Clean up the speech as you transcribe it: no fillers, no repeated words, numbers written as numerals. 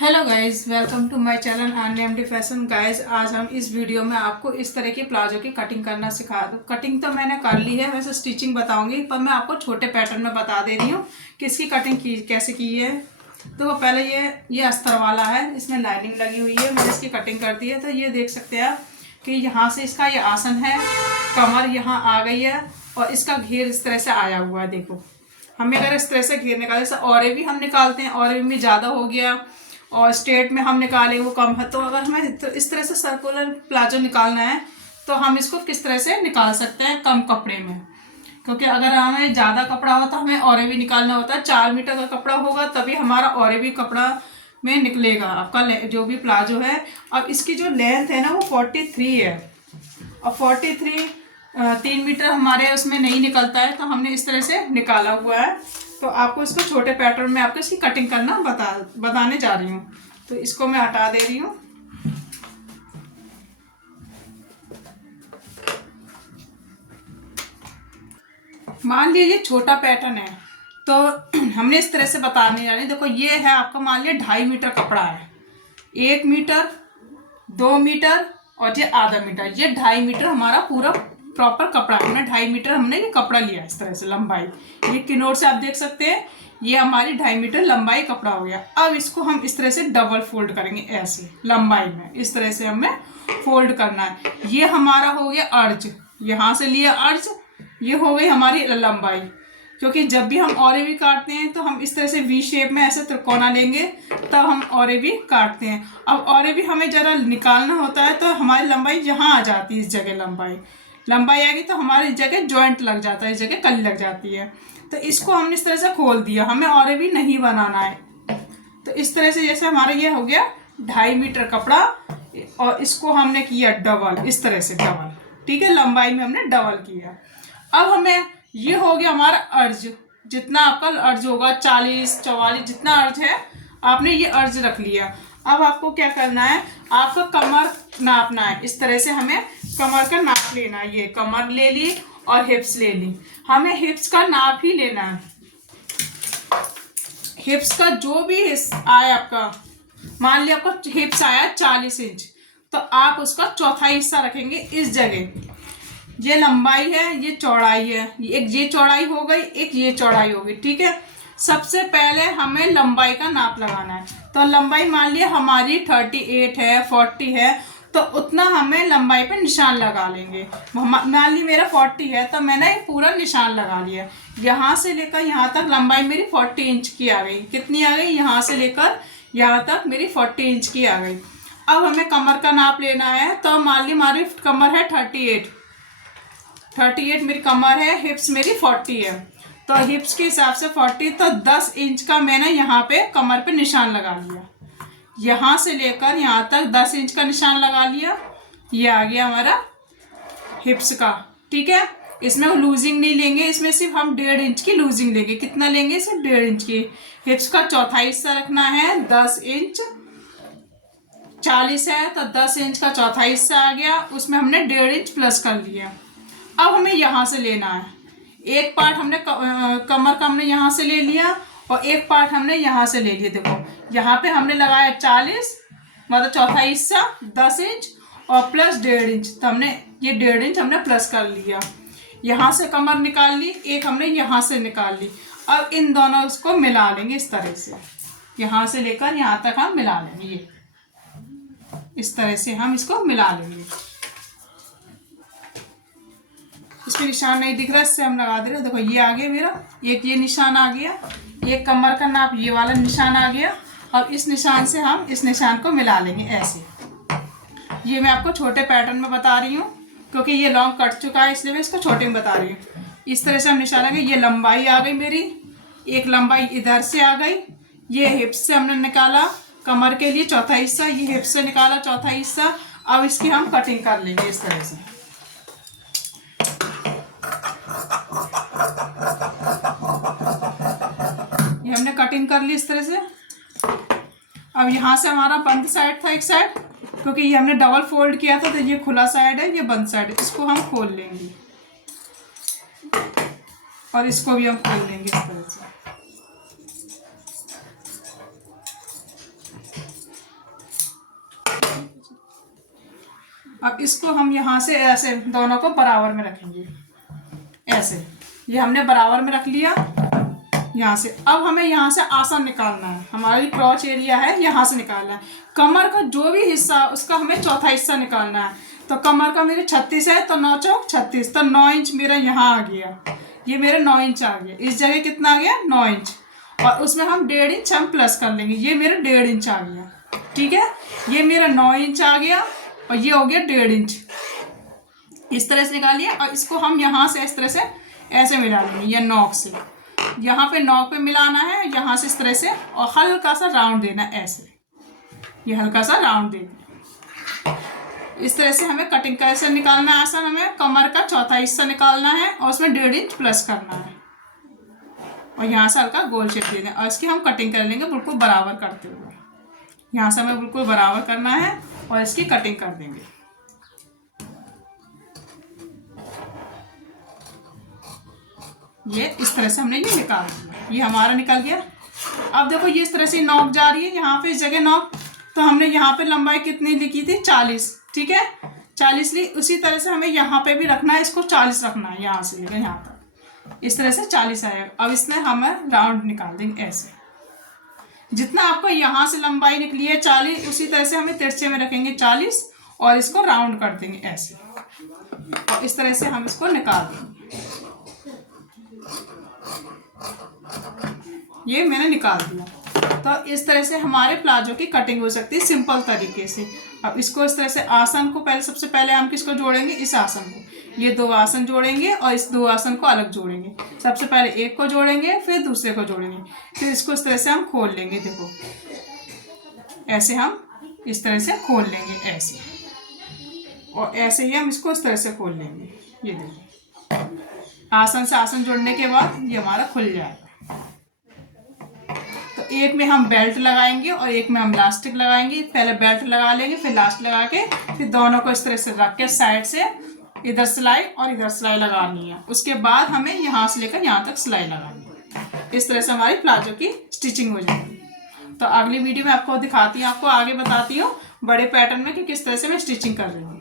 Hello guys, welcome to my channel unnamed fashion. Guys, आज हम इस वीडियो में आपको इस तरह की प्लाजो की कटिंग करना सिखा दूँ। कटिंग तो मैंने कर ली है, वैसे स्टिचिंग बताऊंगी, पर मैं आपको छोटे पैटर्न में बता दे रही हूँ कि इसकी कटिंग कैसे की है। तो पहले ये अस्तर वाला है, इसमें लाइनिंग लगी हुई है। मैंने इसकी कटिंग कर दी है। तो ये देख सकते हैं आप कि यहाँ से इसका ये आसन है, कमर यहाँ आ गई है और इसका घेर इस तरह से आया हुआ है। देखो, हमें अगर इस तरह से घेर निकाले, जैसे औरे भी हम निकालते हैं, औरे में ज़्यादा हो गया और स्ट्रेट में हम निकाले वो कम है, तो अगर हमें इस तरह से सर्कुलर प्लाजो निकालना है तो हम इसको किस तरह से निकाल सकते हैं कम कपड़े में। क्योंकि अगर हमें ज़्यादा कपड़ा हो तो हमें और भी निकालना होता है। 4 मीटर का कपड़ा होगा तभी हमारा और भी कपड़ा में निकलेगा आपका जो भी प्लाजो है। अब इसकी जो लेंथ है ना वो 43 है और 43 3 मीटर हमारे उसमें नहीं निकलता है, तो हमने इस तरह से निकाला हुआ है। तो आपको इसको छोटे पैटर्न में आपको इसकी कटिंग करना बताने जा रही हूँ। तो इसको मैं हटा दे रही हूँ। मान लीजिए छोटा पैटर्न है तो हमने इस तरह से बताने जा रही है। देखो, ये है आपका, मान लिया 2.5 मीटर कपड़ा है, 1 मीटर, 2 मीटर और ये आधा मीटर, ये 2.5 मीटर हमारा पूरा प्रॉपर कपड़ा है। हमने 2.5 मीटर हमने ये कपड़ा लिया इस तरह से लंबाई। ये किनोर से आप देख सकते हैं, ये हमारी 2.5 मीटर लंबाई कपड़ा हो गया। अब इसको हम इस तरह से डबल फोल्ड करेंगे, ऐसे लंबाई में इस तरह से हमें फोल्ड करना है। ये हमारा हो गया अर्ज, यहाँ से लिया अर्ज, ये हो गई हमारी लंबाई। क्योंकि जब भी हम औरे भी काटते हैं तो हम इस तरह से वी शेप में ऐसे त्रिकोना लेंगे तब हम औरे भी काटते हैं। अब औरे भी हमें जरा निकालना होता है तो हमारी लंबाई यहाँ आ जाती है, इस जगह लंबाई आएगी तो हमारी जगह जॉइंट लग जाता है, इस जगह कली लग जाती है। तो इसको हमने इस तरह से खोल दिया, हमें और भी नहीं बनाना है। तो इस तरह से जैसे हमारा ये हो गया 2.5 मीटर कपड़ा और इसको हमने किया डबल, इस तरह से डबल, ठीक है, लंबाई में हमने डबल किया। अब हमें ये हो गया हमारा अर्ज, जितना आपका अर्ज होगा 40 44 जितना अर्ज है आपने ये अर्ज रख लिया। अब आपको क्या करना है, आपका कमर नापना है। इस तरह से हमें कमर का नाप लेना है। ये कमर ले ली और हिप्स ले ली, हमें हिप्स का नाप ही लेना है। हिप्स का जो भी आया आपका, मान लिया आपका हिप्स आया 40 इंच, तो आप उसका चौथा हिस्सा रखेंगे इस जगह। ये लंबाई है, ये चौड़ाई है, एक ये चौड़ाई हो गई, एक ये चौड़ाई हो गई, ठीक है। सबसे पहले हमें लंबाई का नाप लगाना है। तो लंबाई मान लिया हमारी 38 है, 40 है, तो उतना हमें लंबाई पे निशान लगा लेंगे। मान ली मेरा 40 है तो मैंने पूरा निशान लगा लिया। यहाँ से लेकर यहाँ तक लंबाई मेरी 40 इंच की आ गई। कितनी आ गई, यहाँ से लेकर यहाँ तक मेरी 40 इंच की आ गई। अब हमें कमर का नाप लेना है। तो मान ली हमारी कमर है 38 मेरी कमर है, हिप्स मेरी 40 है, तो हिप्स के हिसाब से 40, तो 10 इंच का मैंने यहाँ पे कमर पे निशान लगा लिया। यहाँ से लेकर यहाँ तक 10 इंच का निशान लगा लिया। ये आ गया हमारा हिप्स का, ठीक है। इसमें लूजिंग नहीं लेंगे, इसमें सिर्फ हम 1.5 इंच की लूजिंग लेंगे। कितना लेंगे, सिर्फ 1.5 इंच की। हिप्स का चौथा हिस्सा रखना है 10 इंच, 40 है तो 10 इंच का चौथा हिस्सा आ गया, उसमें हमने 1.5 इंच प्लस कर लिया। अब हमें यहाँ से लेना है, एक पार्ट हमने कमर का हमने यहाँ से ले लिया और एक पार्ट हमने यहाँ से ले लिया। देखो, यहाँ पे हमने लगाया 40, मतलब चौथा हिस्सा 10 इंच और प्लस 1.5 इंच, तो हमने ये 1.5 इंच हमने प्लस कर लिया। यहाँ से कमर निकाल ली, एक हमने यहाँ से निकाल ली। अब इन दोनों को मिला लेंगे इस तरह से, यहाँ से लेकर यहाँ तक हम मिला लेंगे। ये इस तरह से हम इसको मिला लेंगे। इसमें निशान नहीं दिख रहा, इससे हम लगा दे रहे। देखो, ये आ गया मेरा, एक ये निशान आ गया, एक कमर का नाप ये वाला निशान आ गया। अब इस निशान से हम इस निशान को मिला लेंगे ऐसे। ये मैं आपको छोटे पैटर्न में बता रही हूँ क्योंकि ये लॉन्ग कट चुका है, इसलिए मैं इसको छोटे में बता रही हूँ। इस तरह से हम निशान आ गए। ये लंबाई आ गई मेरी, एक लंबाई इधर से आ गई। ये हिप्स से हमने निकाला कमर के लिए चौथा हिस्सा, ये हिप्स से निकाला चौथा हिस्सा। अब इसकी हम कटिंग कर लेंगे इस तरह से। ये हमने कटिंग कर ली इस तरह से। अब यहाँ से हमारा बंद साइड था एक साइड, क्योंकि ये हमने डबल फोल्ड किया था, तो ये खुला साइड है, ये बंद साइड है। इसको हम खोल लेंगे और इसको भी हम खोल लेंगे इस तरह से। अब इसको हम यहाँ से ऐसे दोनों को बराबर में रखेंगे, ऐसे। ये हमने बराबर में रख लिया यहाँ से। अब हमें यहाँ से आसन निकालना है, हमारी क्रॉच एरिया है यहाँ से निकालना है। कमर का जो भी हिस्सा उसका हमें चौथा हिस्सा निकालना है। तो कमर का मेरे 36 है, तो 9 चौक 36, तो 9 इंच मेरा यहाँ आ गया, ये मेरे 9 इंच आ गया। इस जगह कितना आ गया, 9 इंच, और उसमें हम 1.5 इंच हम प्लस कर लेंगे, ये मेरा 1.5 इंच आ गया। ठीक है, ये मेरा 9 इंच आ गया और ये हो गया 1.5 इंच। इस तरह से निकालिए और इसको हम यहाँ से इस तरह से ऐसे मिला लेंगे, ये नोक से, यहाँ पे नोक पे मिलाना है, यहाँ से इस तरह से, और हल्का सा राउंड देना ऐसे, ये हल्का सा राउंड देना। इस तरह से हमें कटिंग कैसे निकालना है आसन, हमें कमर का चौथा हिस्सा निकालना है और उसमें 1.5 इंच प्लस करना है और यहाँ से हल्का गोल शेप दे दें और इसकी हम कटिंग कर लेंगे बिल्कुल बराबर करते हुए। यहाँ से हमें बिल्कुल बराबर करना है और इसकी कटिंग कर देंगे। ये इस तरह से हमने ये निकाल दिया, ये हमारा निकल गया। अब देखो ये इस तरह से नोक जा रही है, यहाँ पे इस जगह नोक, तो हमने यहाँ पे लंबाई कितनी लिखी थी, 40। ठीक है, 40 ली। उसी तरह से हमें यहाँ पे भी रखना है, इसको 40 रखना है, यहाँ से लेकर यहाँ तक, इस तरह से 40 आएगा। अब इसमें हमें राउंड निकाल देंगे ऐसे। जितना आपको यहाँ से लंबाई निकली है 40, उसी तरह से हमें तिरछे में रखेंगे 40 और इसको राउंड कर देंगे ऐसे, और इस तरह से हम इसको निकाल देंगे। ये मैंने निकाल दिया। तो इस तरह से हमारे प्लाजो की कटिंग हो सकती है सिंपल तरीके से। अब इसको इस तरह से आसन को पहले, सबसे पहले हम किसको जोड़ेंगे, इस आसन को। ये 2 आसन जोड़ेंगे और इस 2 आसन को अलग जोड़ेंगे। सबसे पहले एक को जोड़ेंगे, फिर दूसरे को जोड़ेंगे, फिर इसको इस तरह से हम खोल लेंगे। देखो ऐसे हम इस तरह से खोल लेंगे ऐसे, और ऐसे ही हम इसको इस तरह से खोल लेंगे। ये देखो आसन से आसन जोड़ने के बाद ये हमारा खुल जाएगा। तो एक में हम बेल्ट लगाएंगे और एक में हम लास्टिक लगाएंगे। पहले बेल्ट लगा लेंगे, फिर लास्ट लगा के, फिर दोनों को इस तरह से रख के साइड से इधर सिलाई और इधर सिलाई लगानी है। उसके बाद हमें यहाँ से लेकर यहाँ तक सिलाई लगानी है। इस तरह से हमारी प्लाजो की स्टिचिंग हो जाएगी। तो अगली वीडियो में आपको दिखाती हूँ, आपको आगे बताती हूँ बड़े पैटर्न में कि किस तरह से मैं स्टिचिंग कर रही हूँ।